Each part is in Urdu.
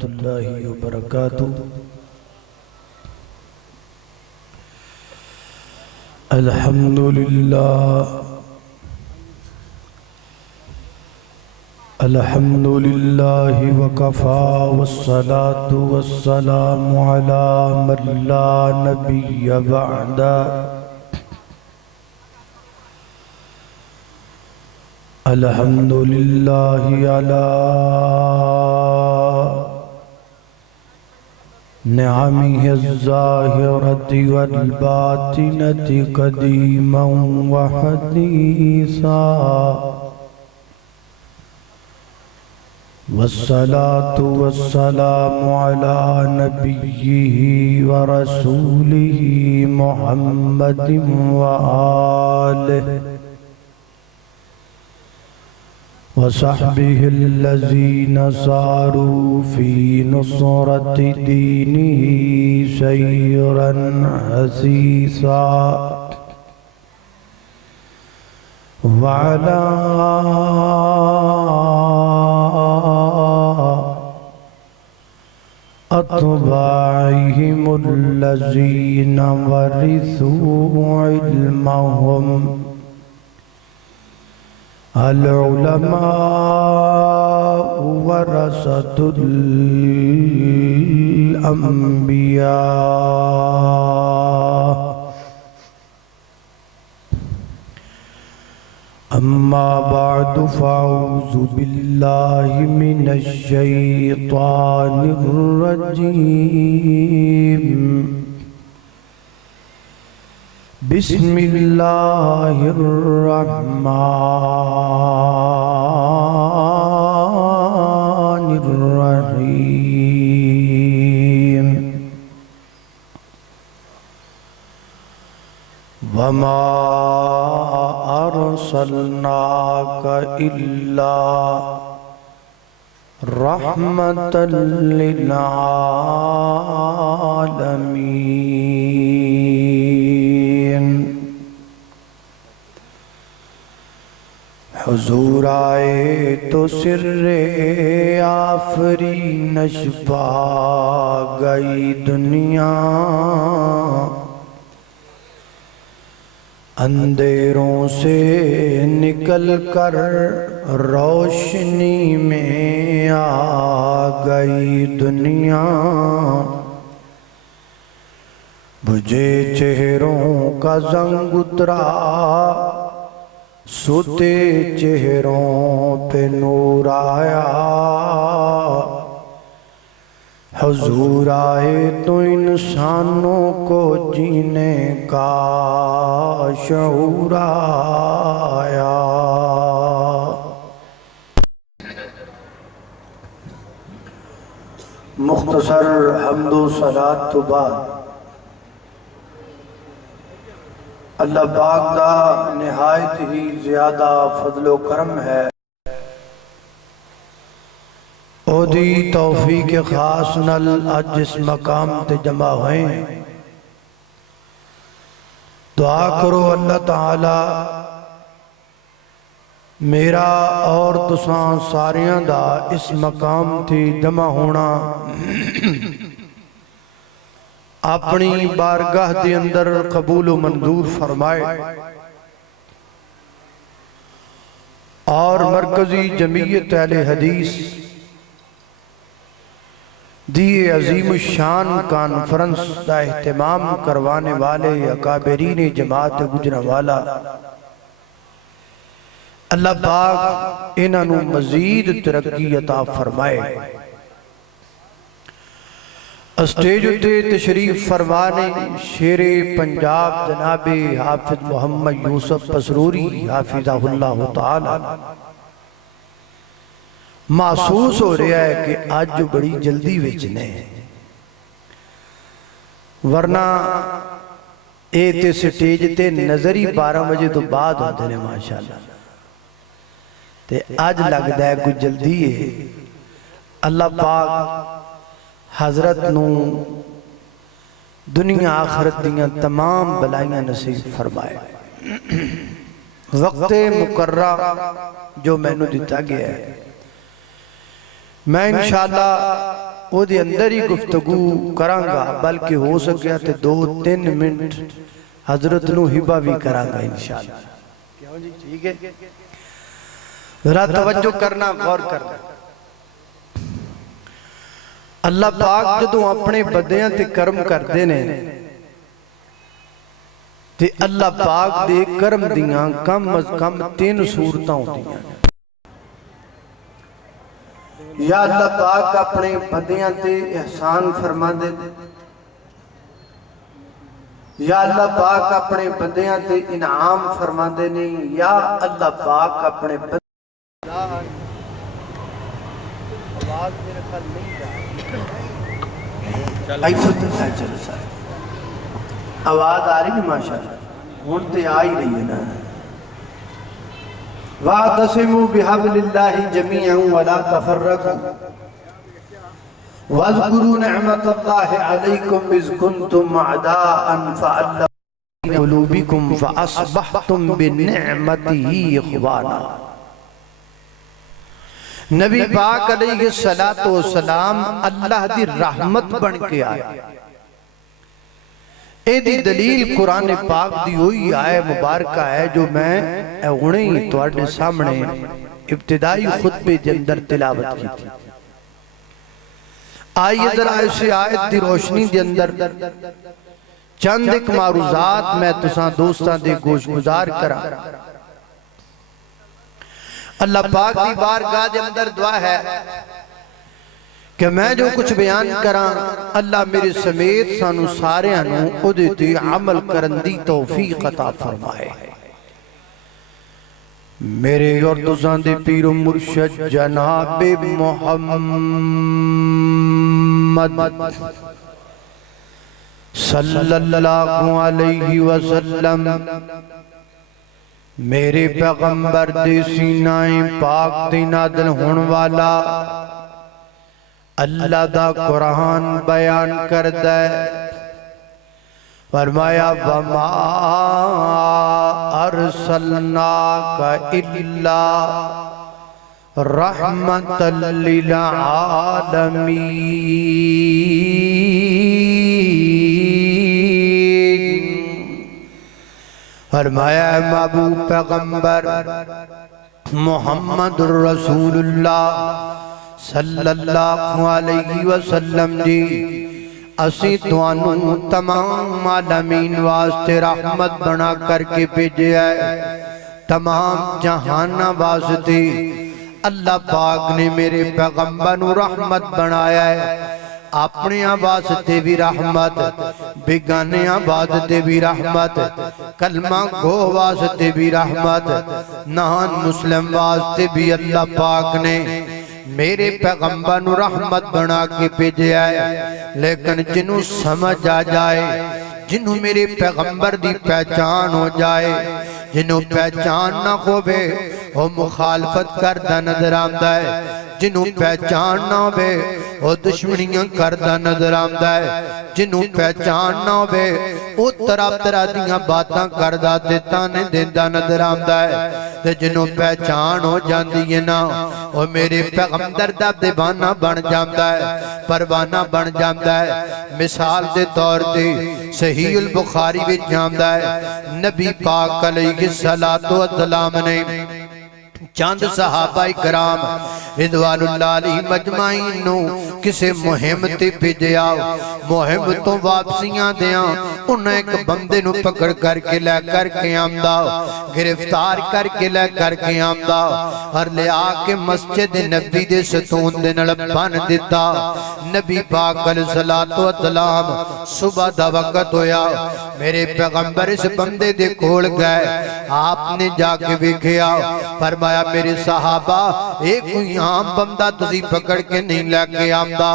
ورحمۃ اللہ وبرکاتہ۔ الحمدللہ وکفا والصلاة والسلام علی من لا نبی بعدہ۔ الحمدللہ علی نعمہ الظاہرۃ والباطنۃ قدیما وحدیثا، والصلاة والسلام علی نبیہ ورسولہ محمد وآلہ وصحبہ الذین ساروا فی نصرۃ دینہ سیرا حثیثا، وعلی اتباعہم الذین ورثوا علمہم، العلماء ورثۃ الانبیاء۔ اما بعد فاعوذ باللہ من الشیطان الرجیم، بسم اللہ الرحمن الرحیم۔ وما ارسلناک الا رحمۃ للعالمین۔ حضور آئے تو سر آفرینش پا گئی دنیا، اندھیروں سے نکل کر روشنی میں آ گئی دنیا، بجھے چہروں کا زنگ اترا، سوتے چہروں پہ نور آیا، حضور آئے تو انسانوں کو جینے کا شعور آیا۔ مختصر حمد و صلاۃ تو بعد اللہ پاک دا نہایت ہی زیادہ فضل و کرم ہے، او دی توفیق خاص نل اج اس مقام تے جمع ہوئے ہیں۔ دعا کرو اللہ تعالی میرا اور تساں ساریاں دا اس مقام تے جمع ہونا اپنی بارگاہ دے اندر قبول و منظور فرمائے، اور مرکزی جمعیت اہل حدیث دی عظیم الشان کانفرنس دا اہتمام کروانے والے اکابرین جماعت گجرانوالہ، اللہ پاک انہوں مزید ترقی عطا فرمائے۔ اسٹیج اتے تشریف فرمانے شیر پنجاب جناب حافظ محمد یوسف پسروری حافظہ اللہ تعالی، محسوس ہو رہا ہے کہ آج جو بڑی جلدی وچنے ورنہ ایتے سٹیج تے نظری 12 بجے تو بعد ہوتے ہیں ماشاءاللہ، تے آج لگتا ہے کوئی جلدی ہے۔ اللہ پاک حضرت نو دنیا آخرت دیاں تمام بلائیاں نصیب فرمائے۔ وقت مقررہ جو میں نے دیتا گیا ہے، میں انشاءاللہ او دے اندر ہی گفتگو کرانگا، بلکہ ہو سکیا تے 2-3 منٹ حضرت نو ہبہ بھی کرانگا انشاءاللہ۔ کیوں جی ٹھیک ہے؟ ذرا توجہ کرنا، غور کرنا۔ اللہ پاک جدوں اپنے بندیاں تے کرم کردے نے تے اللہ پاک دے کرم دیاں کم از کم 3 صورتاں ہوتی ہیں۔ یا اللہ پاک اپنے بندیاں تے احسان فرما دے، یا اللہ پاک اپنے بندیاں تے انعام فرما دے نہیں، یا اللہ پاک اپنے بندیاں آواز میرے خیال نہیں جا چلو سارے آواز آ رہی ہے ماشاءاللہ، ہونتے آ ہی رہی ہے نا۔ وَاعْتَصِمُوا بِحَبْلِ اللَّهِ جَمِيعًا وَلَا تَفَرَّقُوا وَاذْكُرُوا نِعْمَةَ اللَّهِ عَلَيْكُمْ إِذْ كُنْتُمْ أَعْدَاءً فَأَلَّفَ بَيْنَ قُلُوبِكُمْ فَأَصْبَحْتُمْ بِنِعْمَتِهِ إِخْوَانًا۔ نبی پاک علیہ السلام اللہ دی رحمت بن کے آئے۔ اے دی دلیل قرآن پاک دی ہوئی آئے مبارکہ ہے جو میں اگنی توڑے سامنے ابتدائی خطبے کے اندر تلاوت کی تھی۔ آئیے ذرا ایسے آیت دی روشنی دے اندر چند ایک معروضات میں تساں دوستان دے گوش گزار کرا۔ اللہ پاک دی بارگاہ دے اندر دعا ہے کہ میں جو کچھ بیان کران اللہ میرے سمیت سانو سارے انو ادھتی عمل کرندی توفیق عطا فرمائے۔ میرے اور دوزان دے پیر و مرشد جناب محمد صلی اللہ علیہ وسلم میرے پیغمبر دے سینائیں پاک دی نادل ہون والا اللہ دا قرآن بیان کردے، فرمایا وَمَا أَرْسَلْنَاكَ إِلَّا رَحْمَةً لِلْعَالَمِينَ۔ فرمایا محبوب پیغمبر محمد رسول اللہ صلی اللہ علیہ وسلم جی اسی توانوں تمام عالمین واسطے رحمت بنا کر کے بھیجے ہے، تمام جہانہ واسطے اللہ پاک نے میرے پیغمبر نو رحمت بنایا ہے۔ اپنے واسطے بھی رحمت، بیگانے واسطے بھی رحمت، کلمہ گو واسطے بھی رحمت، نان مسلم واسطے بھی اللہ پاک نے میرے پیغمبر نو رحمت بنا کے بھیجے آئے۔ لیکن جنہوں سمجھ آ جائے، جنہوں میرے پیغمبر دی پہچان ہو جائے، جنہوں پہچان نہ ہوئے وہ مخالفت کردہ نظر آمدہ ہے، جنہوں پہچان نہ ہوئے وہ دشمنیاں کردہ نظر آمدہ ہے، جنہوں پہچان نہ ہوئے وہ طرح دیاں باتاں کردہ دیتانے دیندہ نظر آمدہ ہے، جنہوں پہچان ہو جاندی ہے نا وہ میرے پیغمبر دا دیوانہ بن جاندہ ہے، پروانہ بن جاندہ ہے۔ مثال دے طور تے صحیح البخاری بھی جاندہ ہے، نبی پاک علیہ السلام نے چاند صحابہ کرام رضوان اللہ علیہ مجمعین نو کسے مہم تے بھیجے آؤ، مہم تو واپسیاں دیاں انہیں ایک بندے نو پکڑ کر کے لے کر کے آمدہ، گرفتار کر کے لے کر کے آمدہ اور لے آکے مسجد نبی دے ستون دے نڑ بان دیتا۔ نبی پاک علیہ السلام صبح دا وقت ہویا، میرے پیغمبر اس بندے دے کھوڑ گئے، آپ نے جا کے بکھیا، فرمایا میرے صحابہ ایک کوئی عام بندہ تسی پکڑ کے نہیں لے کے آمدہ،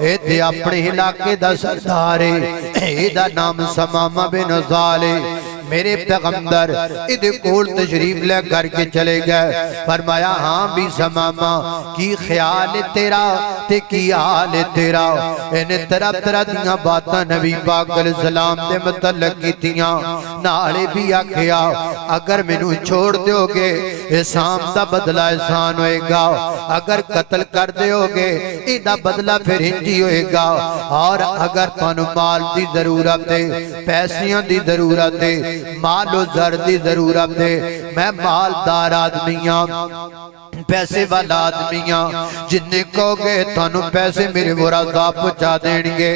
اے تے اپنے علاقے دا سردارے، اے دا نام سمامہ بن زالے، میرے پیغمبر ادھے کول تشریف لے کر کے چلے گئے فرمایا ہاں بھی سماما کی خیال تیرا تے کی حال تیرا انہیں طرح طرح دیاں باتاں نبی پاک علیہ السلام دے متعلق کی تیاں نالے بھی آکھیا اگر مینوں چھوڑ دیو گے احسان دا بدلہ احسان ہوئے گا اگر قتل کر دیو گے ایدہ بدلہ پھر ہنجی ہوئے گا اور اگر تانو مال دی ضرورت دے پیسیاں دی ضرورت دے مال و زر دی ضرورت دے میں مالدار آدمیاں پیسے والا آدمیاں جنہیں کہو گے تانو پیسے میرے ورازہ پچا دینگے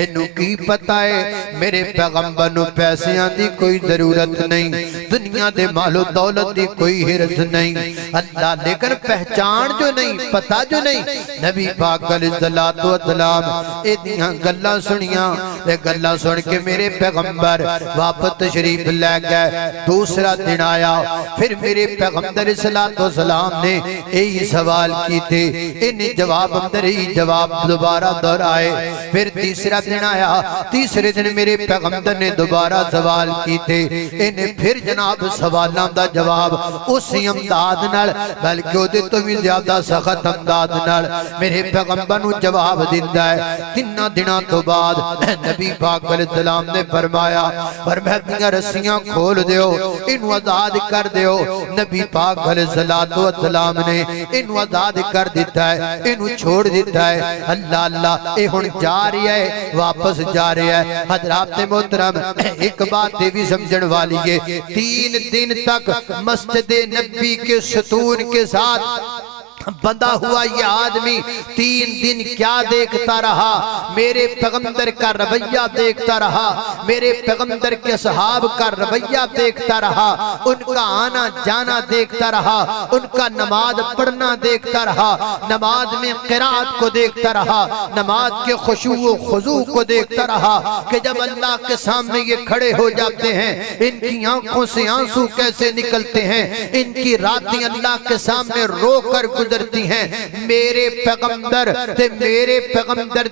انہوں کی پتہ ہے میرے پیغمبر نو پیسیاں دی کوئی ضرورت نہیں دنیا دے مال و دولت دی کوئی حرص نہیں اللہ لیکن پہچان جو نہیں پتہ جو نہیں نبی پاک علیہ السلام ایدیاں گلہ سنیاں لے گلہ سن کے میرے پیغمبر واپس تشریف لے گئے دوسرا دن آیا پھر میرے پیغمبر علیہ السلام نے یہی سوال کی تھے انہیں جواب اندر ہی جواب دوبارہ دور آئے پھر تیسرا دن آیا تیسرے دن میرے پیغمبر نے دوبارہ سوال کی تھے انہیں پھر جناب سوالوں دا جواب اسی امداد نال بلکہ وہ دے تو بھی زیادہ سخت امداد نال میرے پیغمبر نو جواب دیندہ ہے تینہ دنوں تو بعد نبی پاک علیہ السلام نے فرمایا فرمائے رسیاں کھول دیو انہوں آزاد کر دیو نبی پاک علیہ السلام نے انہوں آزاد کر دیتا ہے انہوں چھوڑ دیتا ہے اللہ اللہ اے ہن جا رہی ہے واپس جا رہی ہے حضرات محترم ایک بات بھی سمجھن والی ہے 3 دن تک مسجد نبی کے ستون کے ساتھ بندہ ہوا یہ آدمی 3 دن کیا دیکھتا رہا میرے پیغمبر کا رویہ دیکھتا رہا میرے پیغمبر کے صحاب کا رویہ دیکھتا رہا ان کا آنا جانا دیکھتا رہا ان کا نماز پڑھنا دیکھتا رہا نماز میں قرات کو دیکھتا رہا نماز کے خشوع و خضوع کو دیکھتا رہا کہ جب اللہ کے سامنے یہ کھڑے ہو جاتے ہیں ان کی آنکھوں سے آنسو کیسے نکلتے ہیں ان کی راتیں اللہ کے سامنے رو کر گزرتی ہیں میرے پیغمبر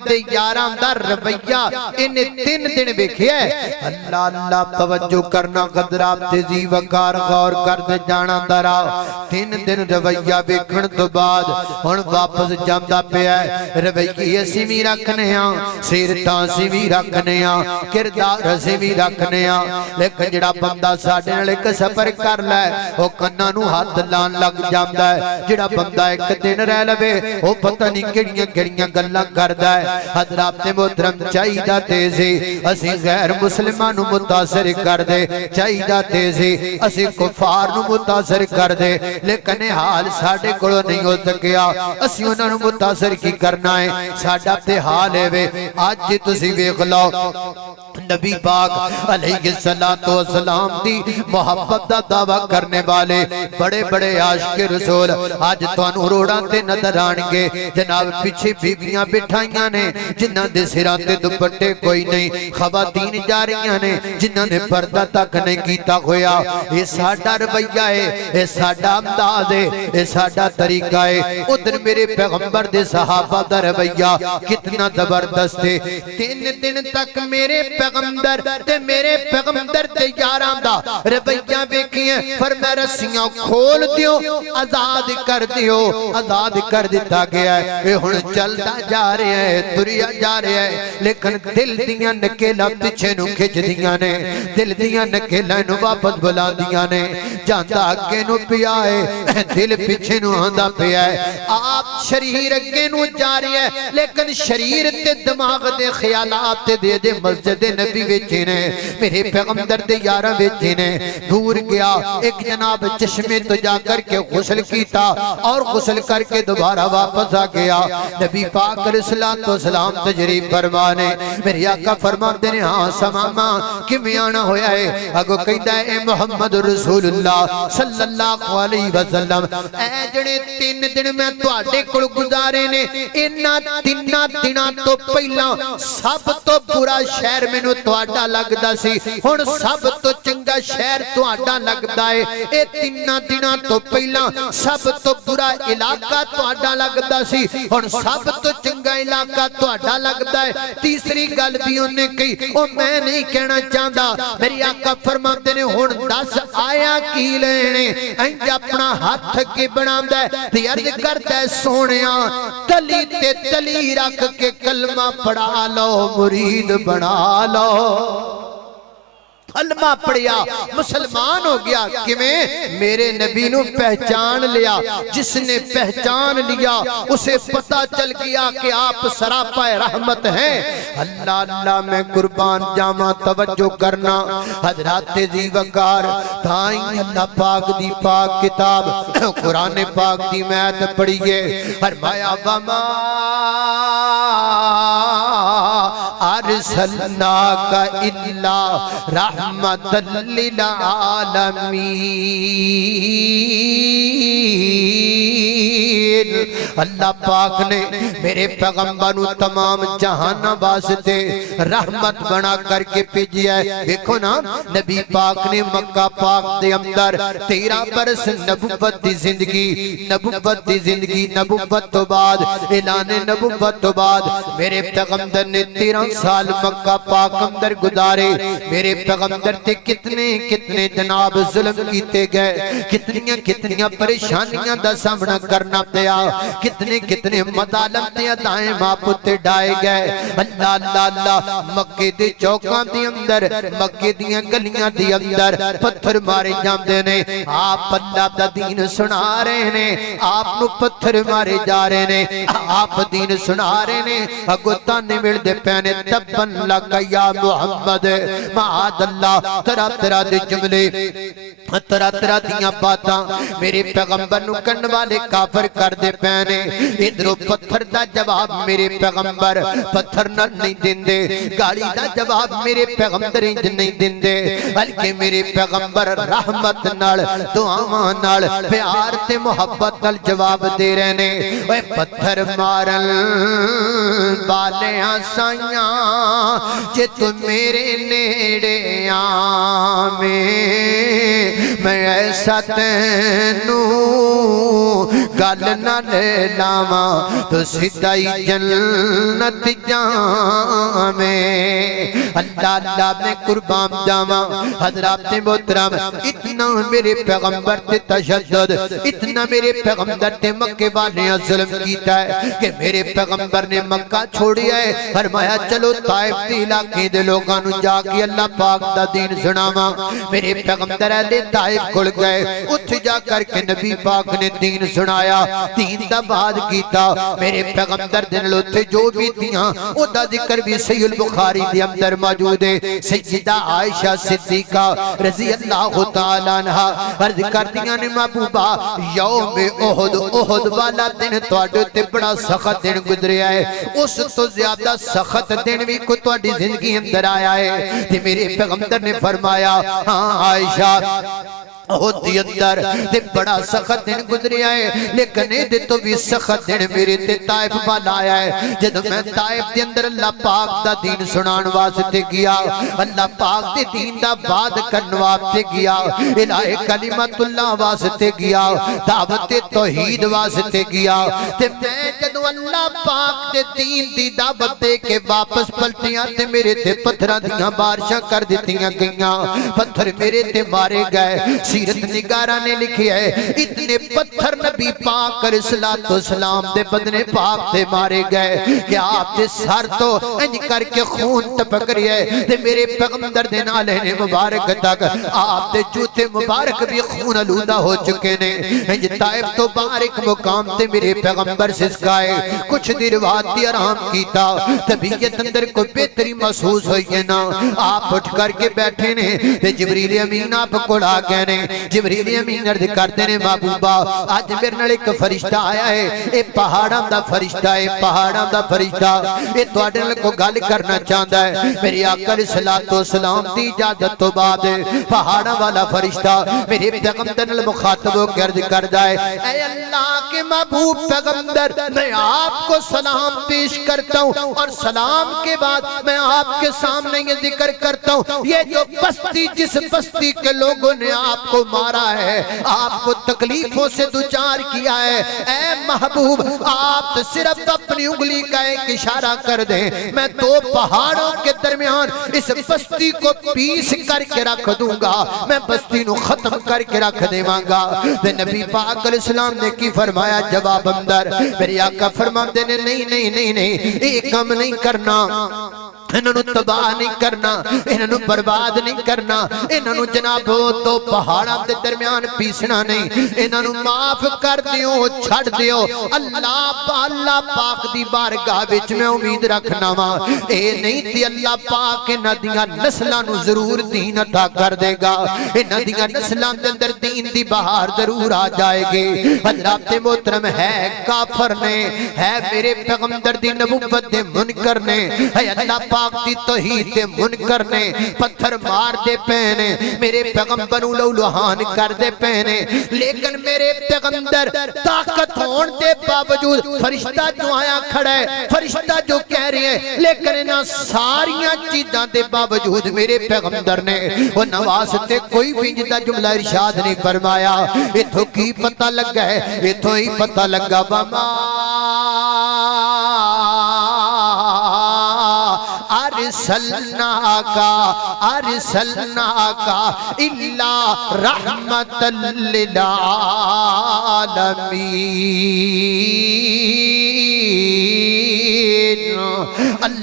دے یاران دا رویہ انہیں 3 دن بیکھے ہے اللہ اللہ توجہ کرنا قدرات تیزی وقار غور کر دے جانا درا 3 دن رویہ بیکھن تو بعد ہن واپس جامدہ پہ ہے رویہ اسی بھی رکھنے ہاں سیرتاں سی بھی رکھنے ہاں کردار سی بھی رکھنے ہاں لیکن جڑا بندہ ساڑھے نلے کا سفر کر لائے وہ کنہ نو ہاتھ لان لگ جامدہ ہے جڑا بندہ ایک دن رہ لبے وہ پتہ نہیں کڑیاں کڑیاں گلہ کردہ ہے حضرات محترم چاہیدہ تیزی اسی غیر مسلمانو متاثر کر دے چاہیدہ تیزی اسی کفار نو متاثر کر دے لیکن حال ساڑھے کڑو نہیں ہو سکیا اسی انہوں نے متاثر کی کرنا ہے ساڑھا تے حال ہے وے آج جی تسی ویخ لو نبی پاک علیہ السلام دی محبت دا دعویٰ کرنے والے بڑے بڑے عاشق رسول آج توانو روڑاں تے نظر آنگے جناب پیچھے بیبیاں بٹھائیاں نے جنہاں دے سران تے دوپٹے کوئی نہیں خواتین جاریاں نے جنہاں نے پردہ تک نہیں کیتا ہویا یہ ساڑھا رویہ ہے یہ ساڑھا امداد ہے یہ ساڑھا طریقہ ہے ادھر میرے پیغمبر دے صحابہ دا رویہ کتنا زبردست ہے 3 دن تک میرے پیغمبر تے میرے پیغمبر تے یاران دا رویہ بیکھیں فرمائے رسیاں کھول دیو آزاد کر دیو آزاد کر دیتا گیا ہے اے ہن چلتا جا رہے ہیں تریا جا رہے ہیں لیکن دل دیاں نکیلا پیچھے نو کھچ دیاں نے دل دیاں نکیلا نو واپس بلا دیاں نے جانتا اگے نو پیا ہے دل پیچھے نو آندہ پیا ہے آپ شریر اگے نو جا رہے ہیں لیکن شریر تے دماغ دے خیالات دے مسجد نبی ویچے نے میرے پیغمبر دے یارہ ویچے نے دور گیا ایک جناب چشمے تو جا کر کے غسل کیتا اور غسل کر کے دوبارہ واپس آ گیا نبی پاک علیہ السلام تجریب فرمانے میرے آقا فرماتے نے ہاں سماما کمی آنا ہویا ہے اگو کہتا ہے اے محمد رسول اللہ صلی اللہ علیہ وسلم اے جنے 3 دن میں تو آٹے کڑ گزارے نے انہا 3 دنہ تو پہلا سب تو برا شہر مینوں تہاڈا لگدا سی ہن سب تو چنگا شہر تہاڈا لگدا ہے اے تیناں دناں تو پہلا سب تو برا علاقہ تہاڈا لگدا سی ہن سب تو چنگا علاقہ تہاڈا لگدا ہے تیسری گل بھی انہیں کہی او میں نہیں کہنا چاہتا میری آقا فرماتے نے ہن دس آیا کی لینے انج اپنا ہاتھ کے بناوندا ہے تے عرض کردا ہے سونیا تلی تے تلی رکھ کے کلمہ پڑھا لو مرید بنا لو کلمہ پڑھیا مسلمان ہو گیا کیویں میرے نبی نو پہچان لیا جس نے پہچان لیا اسے پتہ چل گیا کہ آپ سراپا رحمت ہیں اللہ اللہ میں قربان جاواں توجہ کرنا حضرات ذی وقار تائیں اللہ پاک دی پاک کتاب قرآن پاک دی میت پڑھیے فرمایا وما ارسلناک الا رحمت للعالمین اللہ پاک نے میرے پیغمبر تمام جہان واسطے رحمت بنا کر کے بھیجا ہے دیکھو نا نبی پاک نے مکہ پاک دے اندر 13 برس نبوت دی زندگی نبوت تو بعد اعلان نبوت تو بعد میرے پیغمبر نے 13 سال مکہ پاک اندر گزارے میرے پیغمبر تے کتنے جناب ظلم کیتے گئے کتنیاں پریشانیاں دا سامنا کرنا پیا کتنے مظالم تے دائیں ماپتے ڈائے گئے اللہ اللہ اللہ مکے دے چوکاں دے اندر مکے دیاں گلیاں دے اندر پتھر مارے جاندے نے آپ اللہ دا دین سنا رہے نے آپ نو پتھر مارے جا رہے نے آپ دین سنا رہے نے اگو تانے مل دے پینے تبن لگا یا محمد معاد اللہ طرح دے جملے طرح دیاں باتاں میرے پیغمبر نو کرن والے کافر کر دے پینے ادھرو پتھر دا جواب میرے پیغمبر پتھر نہ نہیں دیندے گاڑی دا جواب میرے پیغمبر انج نہیں دیندے بلکہ میرے پیغمبر رحمت نال دعاواں نال پیار تے محبت نال جواب دے رہے نے اے پتھر مارن والیاں سائیاں جے تو میرے نیڑے میں ایسا تینو گل نہ لے لاواں تو سدائی جنت جامیں اللہ اللہ میں قربان جاواں حضرات محترم اتنا میرے پیغمبر تے تشدد اتنا میرے پیغمبر تے مکے والے ظلم کیتا ہے کہ میرے پیغمبر نے مکہ چھوڑیا ہے فرمایا چلو طائف دی علاقے دے لوگاں نو جا کے اللہ پاک دا دین سناواں میرے پیغمبر اہل طائف کھل گئے اتھ جا کر کے نبی پاک نے دین سنایا دین دا بعد کیتا میرے پیغمبر دن لوتے جو بھی دیاں او دا ذکر بھی صحیح البخاری دے اندر موجود ہے سیدہ عائشہ صدیقہ رضی اللہ تعالیٰ عنہ عرض کر دیاں نے محبوبہ یوم احد والا دن تواڈے تے بڑا سخت دن گزریا ہے اس تو زیادہ سخت دن بھی کوئی تواڈی زندگی اندر آیا ہے تے میرے پیغمبر نے فرمایا ہاں عائشہ ہوتی اندر تے بڑا سخت دن گزریا ہے لیکن دے تو بھی سخت دن میرے تے طائف والا آیا ہے جدو میں طائف دے اندر اللہ پاک دا دین سنان واسطے گیا اللہ پاک دے دین دا بعد کرن واسطے گیا الہ کلمت اللہ واسطے گیا دعوت توحید واسطے گیا تے میں جدو اللہ پاک دے دین دی دعوت دے کے واپس پلٹیاں تے میرے تے پتھراں دیاں بارشاں کر دیتیاں گئیاں پتھر میرے تے مارے گئے سیرت نگارہ نے لکھی ہے اتنے پتھر نبی پاک علیہ السلام دے بدن پاک دے مارے گئے کہ آپ دے سر تو انج کر کے خون ٹپک رہی ہے تے میرے پیغمبر دے نالے مبارک تک آپ دے جوتے مبارک بھی خون آلودہ ہو چکے نے انج طائف تو بارک مقام تے میرے پیغمبر سسکائے کچھ دیر واتی آرام کیتا طبیعت اندر کو بہتری محسوس ہوئی ہے نا آپ اٹھ کر کے بیٹھے نے تے جبریل امین آپ کو آ گئے نے جبریل امین عرض کرتے نے محبوبہ اج میرے نال ایک فرشتہ آیا ہے، اے پہاڑاں دا فرشتہ ہے، پہاڑاں دا فرشتہ اے تواڈے نال کوئی گل کرنا چاہندا ہے۔ میرے آقا علیہ الصلوۃ والسلام دی اجازت تو بعد پہاڑاں والا فرشتہ میرے پیغمبر نال مخاطب ہو کے عرض کردا ہے، اے اللہ کے محبوب پیغمبر میں آپ کو سلام پیش کرتا ہوں، اور سلام کے بعد میں آپ کے سامنے یہ ذکر کرتا ہوں، یہ جو بستی جس بستی کے لوگوں نے آپ کو مارا ہے، آپ کو تکلیفوں سے دوچار کیا ہے، اے محبوب آپ صرف اپنی انگلی کا ایک اشارہ کر دیں، میں دو پہاڑوں کے درمیان اس بستی کو پیس کر کے رکھ دوں گا، میں بستی نو ختم کر کے رکھ دیواں گا۔ نبی پاک علیہ السلام نے کی فرمایا جواب اندر، میرے آقا فرماتے نے نہیں ایک کام نہیں کرنا، انہوں تباہ نہیں کرنا، انہوں برباد نہیں کرنا، انہوں جناب تو پہاڑاں دے درمیان پیسنا نہیں، انہوں معاف کر دیو، چھڑ دیو۔ اللہ پاک دی بارگاہ وچ میں امید رکھنا وا، اے نہیں تے اللہ پاک انہاں دیاں نسلاں نو ضرور دین عطا کر دے گا، انہاں دیاں نسلاں دے اندر دین دی بہار ضرور آ جائے گی۔ حضرات محترم ہے کافر نے، ہے میرے پیغمبر دی نبوت دے منکر نے، ہے اللہ پاک دی توحید دے منکر نے، پتھر مار دے پینے، میرے پیغمبر لو لوہان کر دے پینے، لیکن میرے پیغمبر طاقت ہون دے باوجود فرشتہ جو آیا کھڑا ہے، فرشتہ جو کہہ رہے ہیں، لیکن انہاں ساریاں چیزاں دے باوجود میرے پیغمبر نے وہ نواستے کوئی بھی جدہ جملہ ارشاد نہیں فرمایا۔ اتھو کی پتہ لگا ہے، اتھو ہی پتہ لگا وما ارسلناکا الا رحمت للعالمین۔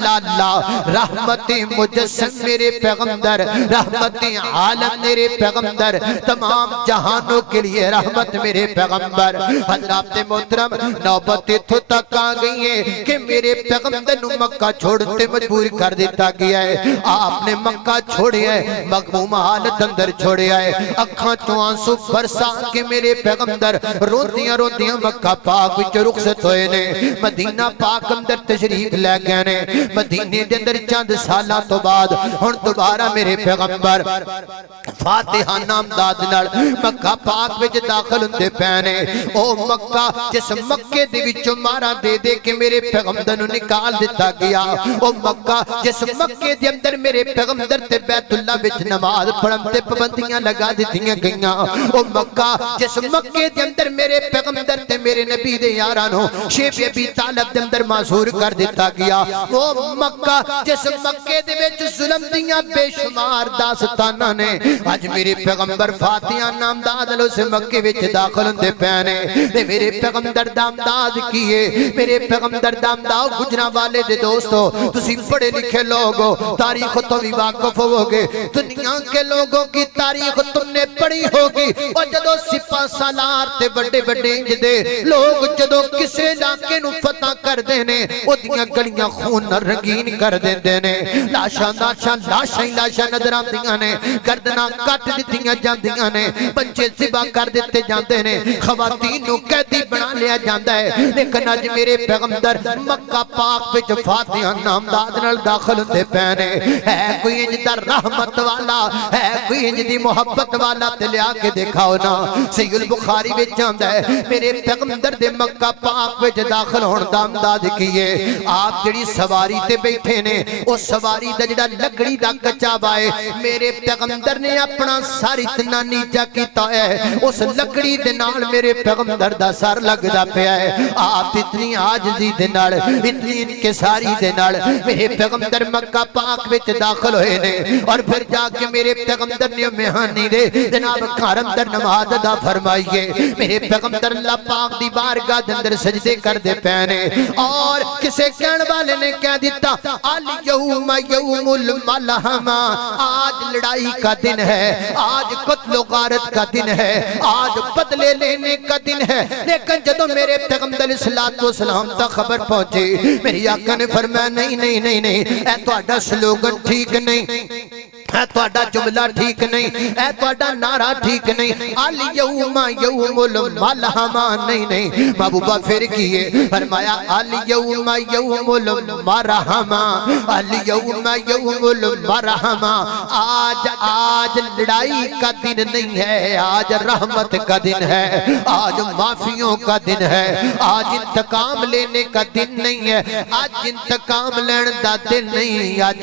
اللہ رحمت مجسم میرے پیغمبر، رحمت عالم میرے پیغمبر، تمام جہانوں کے لیے رحمت میرے پیغمبر۔ حضرات محترم نوبت اتھو تک آ گئی ہے کہ میرے پیغمبر نو مکہ چھوڑتے مجبور کر دیتا گیا ہے۔ آپ نے مکہ چھوڑے ہے، مغموم حالت اندر چھوڑے ہے، اکھاں چوں آنسو برسا کے میرے پیغمبر روندیاں مکہ پاک وچ رخصت ہوئے نے، مدینہ پاک اندر تشریف لے گئے نے۔ مدینے دے اندر چند سالاں تو بعد ہن دوبارہ میرے پیغمبر فاتحہ نام داد نال مکہ پاک وچ داخل ہوندے پینے۔ او مکہ جس مکے دے وچوں مارا دے دے کے میرے پیغمبر نو نکال دیتا گیا، او مکہ جس مکے دے اندر میرے پیغمبر تے بیت اللہ وچ نماز پڑھن تے پابندیاں لگا دتیاں گئیاں، او مکہ جس مکے دے اندر میرے پیغمبر تے میرے نبی دے یاراں نو شیب ابی طالب دے اندر معذور کر دیتا گیا، او مکہ جس مکے دے وچ ظلم دیاں بے شمار داستاناں نے، اج میرے پیغمبر فاتحہ نام داد لو سے مکے وچ داخل ہوندے پینے تے میرے پیغمبر دامداد کیے، میرے پیغمبر دامداد گجرانوالے دے دوستو تسی پڑھے لکھے لوگ ہو، تاریخ تو بھی واقف ہوگے، دنیا کے لوگوں کی تاریخ تم نے پڑھی ہوگی، اور جدو سپاہ سالار تے بڑے بڑے انجدے لوگ جدو کسے علاقے نو فتح کر دینے او دیاں گلیاں خون رنگین کر دینے، لاشاں نظر آندیاں نے، گردناں کٹ دتیاں جاندیاں نے، بچے ذبح کر دیتے جاندے نے، خواتین نو قیدی بنا لیا جاندا ہے، لیکن اج میرے پیغمبر مکہ پاک وچ فاتحہ نام داد نال داخل ہوندے پینے، ہے کوئی انج دا رحمت والا، ہے کوئی انج دی محبت والا تے لیا کے دکھاؤ نا۔ صحیح البخاری وچ آندا ہے میرے پیغمبر دے مکہ پاک وچ داخل ہون دا امداد کیے، آپ جڑی سواری تے بیٹھے نے او سواری دا جڑا لکڑی دا کچا بائے میرے پیغمبر نے اپنا سر اتنا نیچا کیتا ہے، اس لکڑی دے نال میرے پیغمبر دا سر لگ دا پیا ہے، آپ اتنی عاجزی دے نال اتنی انکساری دے نال میرے پیغمبر مکہ پاک وچ داخل ہوئے نے، اور پھر جا کے میرے پیغمبر نے مہانی دے جناب گھر اندر نماز ادا فرمائیے، میرے پیغمبر اللہ پاک دی بارگاہ دے اندر سجدے کر دے پینے، اور کسے کہن والے نے کہہ دیتا الیوم یوم الملحمہ، آج لڑائی کا دن ہے، آج قتل و غارت کا دن ہے، آج بدلے لینے کا دن ہے، لیکن جدو میرے پیغمبر علیہ السلام تا خبر پہنچے میری آقا نے فرمایا نہیں اے تو اڈا سلوگن ٹھیک نہیں، اے تہاڈا جملہ ٹھیک نہیں، اے تہاڈا نعرہ ٹھیک نہیں، الیوم یوم الملحمہ نہیں محبوبہ پھر کیے فرمایا الیوم یوم المرحمہ، الیوم یوم المرحمہ، آج لڑائی کا دن نہیں ہے، آج رحمت کا دن ہے، آج معافیوں کا دن ہے، آج انتقام لینے کا دن نہیں ہے، آج انتقام لینے دا دن نہیں، آج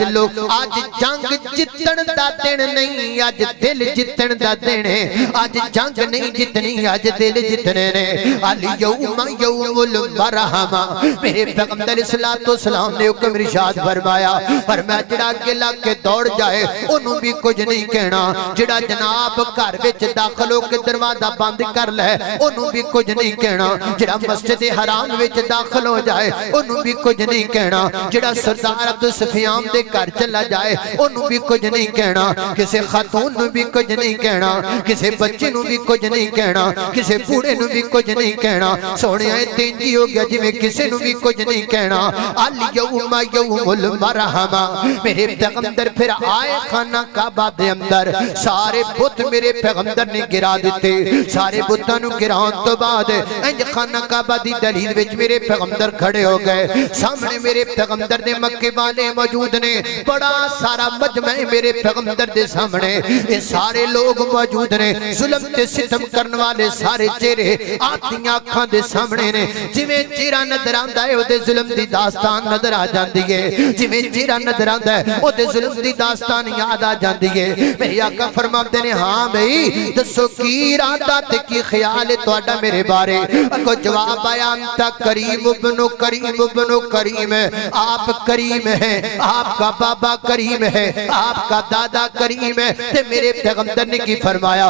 جنگ جتن دا دن نہیں، آج دل جتن دا دن ہے، آج جنگ نہیں جتنی، آج دل جتنے نے، الیوم یوم المرحمہ۔ میرے پیغمبر علیہ السلام نے حکم ارشاد فرمایا جڑا گلا کے دوڑ جائے انہوں بھی کچھ نہیں کہنا، جڑا جناب گھر وچ داخل ہو کے دروازہ بند کر لے انہوں بھی کچھ نہیں کہنا، جڑا مسجد حرام وچ داخل ہو جائے انہوں بھی کچھ نہیں کہنا، جڑا سردار عبدالسفیان دے گھر چلا جائے انہوں بھی کچھ نہیں کہنا، کسی خاتون نو بھی کچھ نہیں کہنا، کسی بچے نو بھی کچھ نہیں کہنا، کسی بوڑھے نو بھی کچھ نہیں کہنا، سونے آئے تینجی ہو گیا جی میں کسی نو بھی کچھ نہیں کہنا، الیوم یوم المرحمہ۔ میرے پیغمبر پھر آئے خانہ کعبہ دے اندر، سارے بت میرے پیغمبر نے گرا دیتے، سارے بتاں نو گران تو بعد انج خانہ کعبہ دی دلیل وچ میرے پیغمبر کھڑے ہو گئے، سامنے میرے پیغمبر نے مکے والے موجود نے، بڑا سارا مجمع میرے پیغمبر دے سامنے، یہ سارے لوگ موجود نے، ظلم تے ستم کرنے والے سارے چہرے آتیاں آنکھاں دے سامنے نے، جویں چہرہ نظر آندا ہے او دے ظلم دی داستان نظر آ جاندی ہے، جویں چہرہ نظر آندا ہے او دے ظلم دی داستان یاد آ جاندی ہے۔ میرے آقا فرماتے نے ہاں بھئی دسو کی ارادہ تے کی خیال ہے تہاڈا میرے بارے؟ اگو جواب آیا انتا کریم ابن کریم ابن کریم ہے، آپ کریم ہیں، آپ کا بابا کریم ہے، آپ کا دادا کریم ہے، تے میرے پیغمبر نے کی فرمایا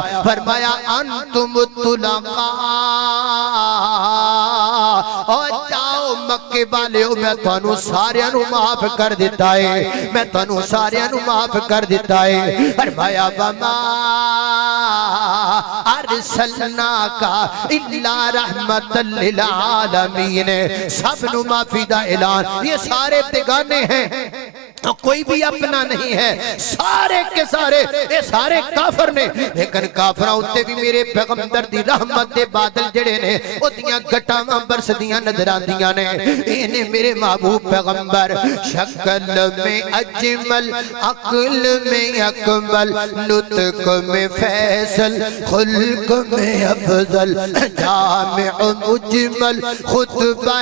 انتم الطلقاء، اور جاؤ مکے والے ہو میں تانوں ساریاں نو معاف کر دیتا ہے، میں تانوں ساریاں نو معاف کر دیتا ہے۔ فرمایا وما ارسلناک الا رحمت للعالمین، سب نو معافی دا اعلان، یہ سارے بیگانے ہیں کوئی بھی اپنا نہیں ہے، سارے کے سارے یہ سارے کافر نے، لیکن کافراں اُتے بھی میرے پیغمبر دی رحمت دے بادل جڑے نے او دیاں گٹاواں برسدیاں نظر آندیاں نے۔ انہیں میرے محبوب پیغمبر شکل میں اجمل، عقل میں اکمل، نطق میں فیصل، خلق میں افضل، جامع مجمل، خطبہ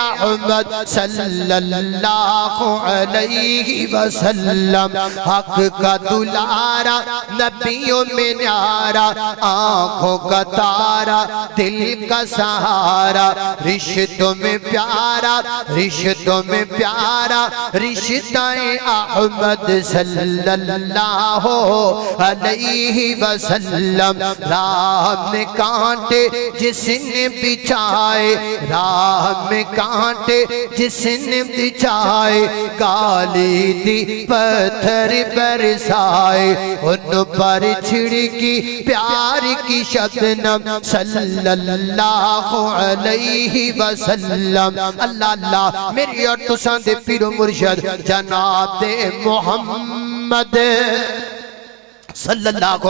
احمد صلی اللہ علیہ وسلم، حق کا دلارا نبیوں میں نیارا، آنکھوں کا تارا دل کا سہارا، رشتوں میں پیارا رشتوں میں پیارا، رشتہ احمد صلی اللہ علیہ وسلم۔ راہ میں کانٹے جس نے بچھائے، راہ میں کانٹے جس نے بچھائے، گالی دی پتھر برسائے، ان پر چھڑکی پیار کی شبنم صلی اللہ علیہ وسلم۔ اللہ اللہ میری اور تساں دے پیر و مرشد جناب محمد صلی اللہ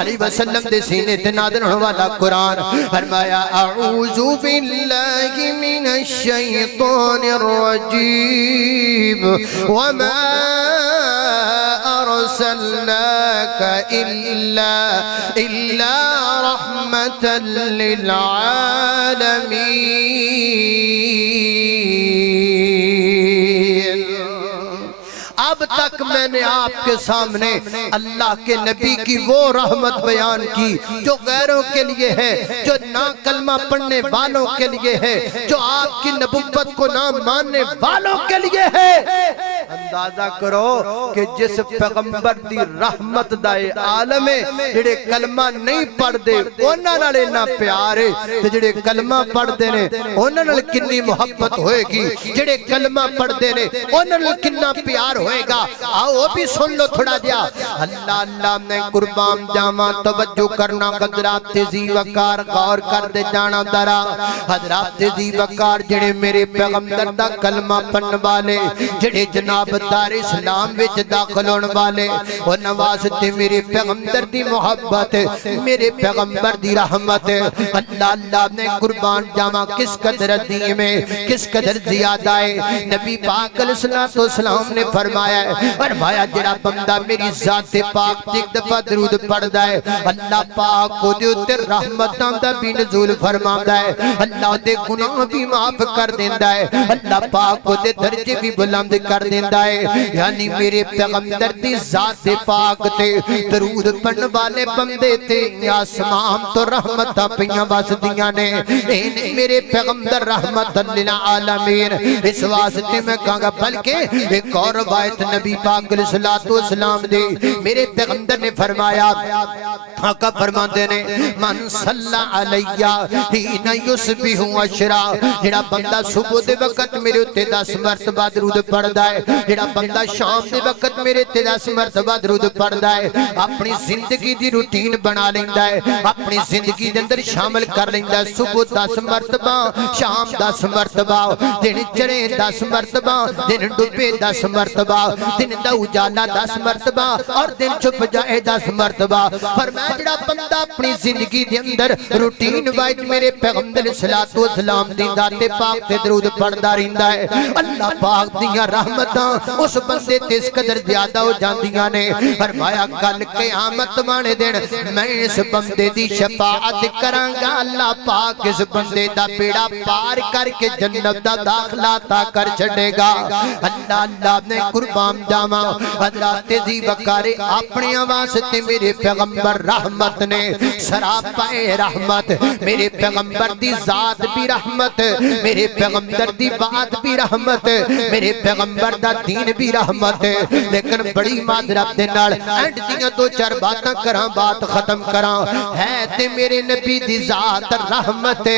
علیہ وسلم دے سینے تے نازل ہونے والا قرآن فرمایا اعوذ باللہ من الشیطان الرجیم وما ارسلناک الا رحمتا للعالمین۔ اب تک میں نے آپ کے سامنے اللہ کے نبی کی وہ رحمت بیان کی جو غیروں کے لیے ہے، جو نہ کلمہ پڑھنے والوں کے لیے ہے، جو آپ کی نبوت کو نہ ماننے والوں کے لیے ہے۔ اندازہ کرو کہ جس پیغمبر دی رحمت دائے عالم ہے، جڑے کلمہ نہیں پڑھ دے انہاں نالے نہ پیارے، جڑے کلمہ پڑھ دے نے انہاں نال کنی محبت ہوئے گی، جڑے کلمہ پڑھ دے نے انہاں نال کنہ پیار ہوئے گا۔ آؤ وہ بھی سن لو تھوڑا جا۔ اللہ اللہ میں قربان جاواں توجہ کرنا، حضرات تیزی وقار غور کر دے جانا درا، حضرات تیزی وقار جڑے میرے پیغمبر دا کلمہ پڑھن والے، جڑے جناب دار اسلام وچ داخل ہون والے او نواستے میرے پیغمبر دی محبت میرے پیغمبر دی رحمت اللہ نے قربان جاواں کس قدر عظیم ہے کس قدر زیادہ ہے نبی پاک علیہ السلام نے فرمایا جڑا بندہ میری ذات پاک تے ایک دفعہ درود پڑھدا ہے اللہ پاک او دے اوتے رحمتاں دا بھی نزول فرماوندا ہے اللہ دے گناہ بھی معاف کر دیندا ہے اللہ پاک او دے درجے بھی بلند کر دیندا ہے یعنی میرے پیغمبر دی ذات پاک تے درود پڑھن والے بندے تے آسمان تو رحمتاں پیاں وسدیاں نے اے میرے پیغمبر رحمت للعالمین اس واسطے میں کہاں گا بلکہ ایک اور روایت نبی پاک علیہ السلام دے میرے پیغمبر نے فرمایا آقا فرماندے نے من صلی علیہ حین یصبح عشرا جڑا بندہ صبح دے وقت میرے اتے 10 مرتبہ درود پڑھدا ہے جڑا بندہ شام دے وقت میرے اتے 10 مرتبہ درود پڑھدا ہے اپنی زندگی دی روٹین بنا لیندا ہے اپنی زندگی دے اندر شامل کر لیندا ہے صبح 10 مرتبہ شام 10 مرتبہ دن چڑھے 10 مرتبہ دن ڈوبے 10 مرتبہ دن دا اجالا 10 مرتبہ اور دن چھپ جائے 10 مرتبہ فرمایا جڑا بندہ اپنی زندگی دے اندر روٹین وائٹ میرے پیغمبر صلوات و سلام دی ذات پاک تے درود پڑھدا رہندا ہے اللہ پاک دیاں رحمتاں اس بندے تے اس قدر زیادہ ہو جاندیاں نے فرمایا کل قیامت والے دن میں اس بندے دی شفاعت کراں گا اللہ پاک اس بندے دا بیڑا پار کر کے جنت دا داخلہ عطا کر چھڑے گا اللہ نے قربان جاواں حضرات ذی وقار اپنی آواز تے میرے پیغمبر رحمت نے سراپائے رحمت میرے پیغمبر دی ذات بھی رحمت میرے پیغمبر دی بات بھی رحمت میرے پیغمبر دا دین بھی رحمت لیکن بڑی معذرت دے نال اینڈ دیاں دو چار باتاں کراں بات ختم کراں ہے تے میرے نبی دی ذات رحمت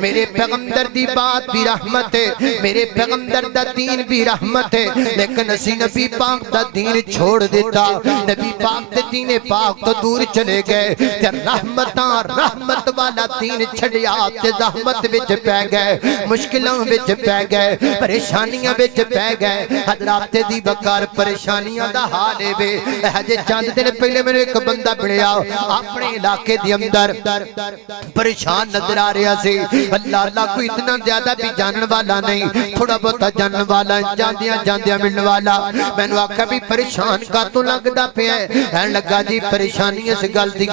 میرے پیغمبر دی بات بھی رحمت میرے پیغمبر دا دین بھی رحمت لیکن اسی نبی پاک دا دین چھوڑ دیتا نبی پاک دا دین پاک تو دور چلے گئے تے رحمت والا دین چھڑیا تے زحمت وچ پہ گئے مشکلاں وچ پہ گئے پریشانیاں وچ پہ گئے حضرات دی بکار پریشانیاں دا حال ہے وے ہجے چند دن پہلے میرے ایک بندہ بڑیا اپنے علاقے دی اندر پریشان نظر آ رہا سی اللہ کوئی اتنا زیادہ بھی جانن والا نہیں تھوڑا بہت جانن والا جاندیاں ملن والا میں نے آکھا بھی پریشان کا تو لگدا پیا ہے کہن لگا جی پریشانی اس گل دی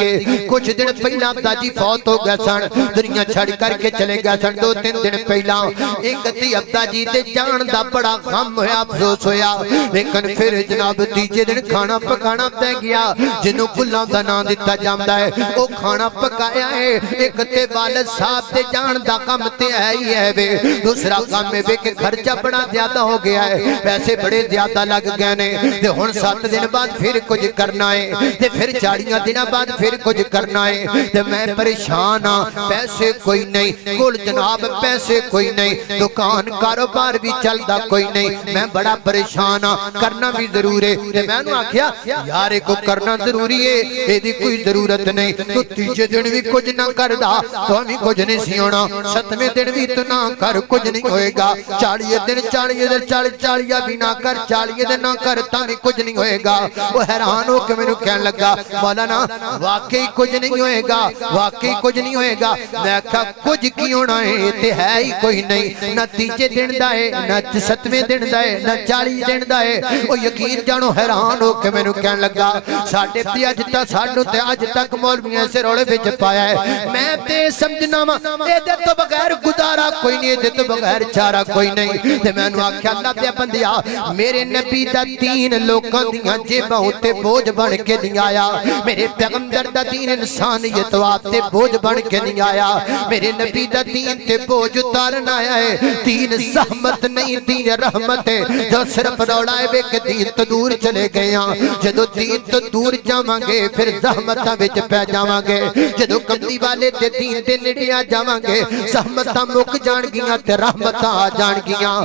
کچھ دن پہلا ابا جی فوت ہو گئے سن دنیا چھڑ کر کے چلے گئے سن 2-3 دن پہلا ایک تی ابا جی تے جان دا بڑا غم ہویا افسوس ہویا لیکن پھر جناب تیجے دن کھانا پکانا پہ گیا جنوں کلاں دا نام دتا جاندا ہے او کھانا پکایا ہے ایک تے والد صاحب تے جان دا کم تے ہے ہی ہے وے دوسرا کام ہے کہ خرچہ بڑا زیادہ ہو گیا ہے پیسے بڑے زیادہ لگ گئے نے تے ہن 7 دن بعد پھر کچھ کرنا ہے تے پھر 40 دن بعد پھر کچھ کرنا ہے تے میں پریشان ہاں پیسے کوئی نہیں کول جناب پیسے کوئی نہیں دکان کاروبار بھی چلدا کوئی نہیں میں بڑا پریشان ہاں کرنا بھی ضرور ہے تے میں نے آکھیا یار کو کرنا ضروری ہے اے دی کوئی ضرورت نہیں تو تیجے دن بھی کچھ نہ کردا تو ہمیں کچھ نہیں سی ہونا 7ویں دن بھی تو نہ کر کچھ نہیں ہوئے گا 40 دن 40 بھی نہ کر 40 دن نہ کر تاں کچھ نہیں ہوئے گا وہ حیران ہو کے میں نے کہنے لگا مولانا واقعی کچھ نہیں ہوئے گا واقعی کچھ نہیں ہوئے گا میں کہا کچھ کی ہونا ہے تے ہے ہی کوئی نہیں نہ تیجے دن دا ہے نہ 7ویں دن دا ہے نہ 40 دن دا ہے وہ یقین جانو حیران ہو کے میں نے کہنے لگا ساڈے تے اج تک سانو تے اج تک مولویاں سے رولے وچ پایا ہے میں تے سمجھنا وا اے دے تو بغیر گزارا کوئی نہیں دے تو بغیر چارہ کوئی نہیں تے میں نے آکھیا اللہ دے بندیا میرے نبی دا دین لوکاں دیاں جیباں تے بوجھ بن کے نہیں آیا میرے پیغمبر دا دین انسانیت واسطے بوجھ بن کے نہیں آیا میرے نبی دا دین تے بوجھ اتارنا آیا ہے دین زحمت نہیں دین رحمت ہے جو صرف روڑائے بے کہ دین تو دور چلے گئے ہیں جدو دین تو دور جاواں گے پھر زحمتاں وچ پہ جاواں گے جدو کملی والے تے دین تے نڑے آ جاواں گے زحمتاں مک جان گیاں تے رحمتاں آ جان گیاں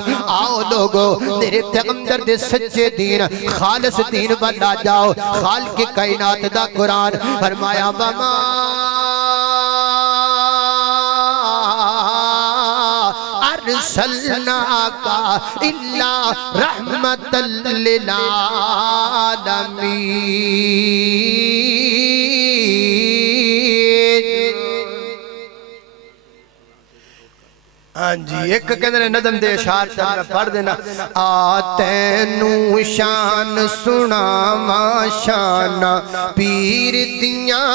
آؤ لوگو میرے پیغمبر دے سچے دین خالص دین والا جاؤ خالق کائنات دا قرآن فرمایا وما ارسلناک الا رحمت للعالمین۔ ہاں جی ایک کہندے نظم دے اشعار میں پڑھ دینا۔ تینو شان سناواں شان پیر دیاں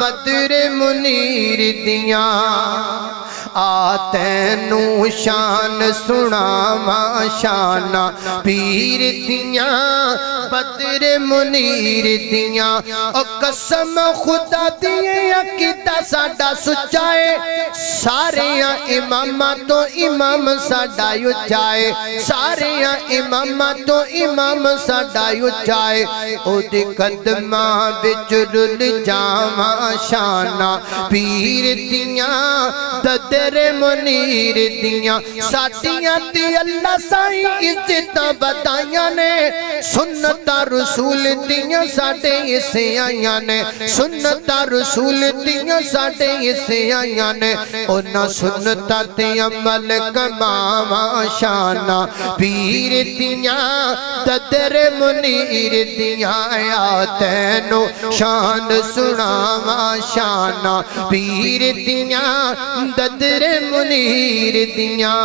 بدر منیر دیاں، تینو شان سناواں شان پیر دیاں بدر منیر دیاں، او قسم خدا دیے عقیدہ ساڈا سچا ہے، سارے اماماں تو امام ساڈا اچا ہے، سارے اماماں تو امام ساڈا اچا ہے، او دے قدماں وچ رل جاواں شاناں پیر دیاں بدر منیر دیاں، ساڈیاں تے اللہ سائیں عزتاں بدائیاں نے، سنتاں رسول دیاں ساڈے اسے آئیاں نے، سنتاں رسول دیاں ساڈے اسے آئیاں نے، انہاں سنتاں تے عمل کماواں شاناں پیر دیاں بدر منیر دیاں، تینو شان سناواں شاناں پیر دیاں بدر منیر دیاں۔